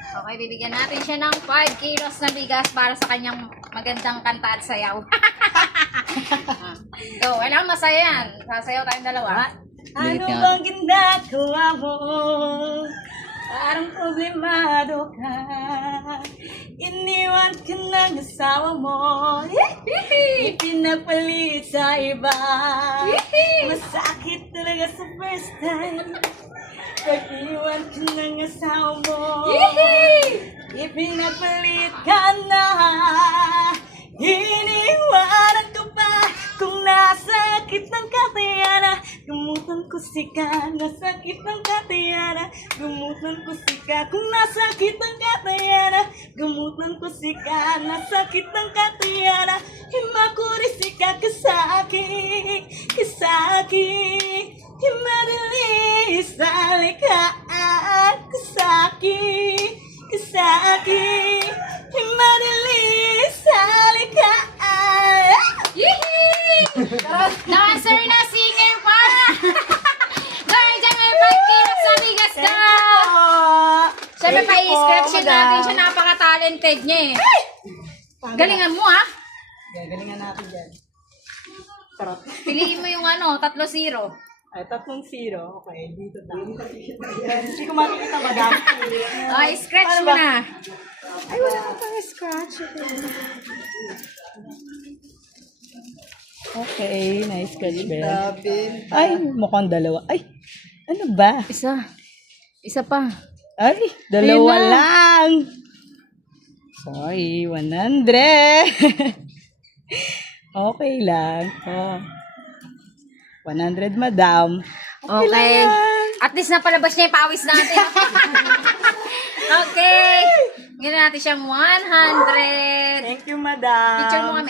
Okay, bibigyan natin siya ng 5 kilos na bigas para sa kanyang magandang kanta at sayaw. So, kailangan masaya yan. Sasayaw tayong dalawa. Ano bang ginagawa mo? Parang problemado ka. Iniwan ka ng asawa mo. Ipinapalit sa iba. Masakit talaga sa first time. Pag-iwan ka ng asawa mo. Ipinapalit ka na. Iniwanan ko pa kung nasakit ng katayana. Gumutan ko sika, nasakit ng katayana. Gumutan ko sika kung nasakit ng katayana. Gumutan ko sika, nasakit ng katayana. Himakurisika kasaki, kasaki. Himadali sa likaan, kasaki, kasaki. Himadali sa likaan. Dancer na singer pa! Girl, dyan may 5 kilos na bigas ka! Siyempre, pa-i-scratch natin siya. Napaka-talented niya eh. Galingan mo ah! Gagalingan natin dyan. Sarap. Piliin mo yung 3-0. Ay, 3-0. Okay, dito tayo. Hindi ko makikita, madami. Ay, scratch mo na. Ay, wala ka pang scratch. Okay, nice scratch, Ben. Ay, mukhang dalawa. Ay, ano ba? Isa pa. Ay, dalawa lang. Sorry, 100. Okay lang. Oh. 100, madam. Okay. At least napalabas niya yung pawis natin. Okay. Ganoon natin siyang 100. Thank you, madam. Picture mo kami.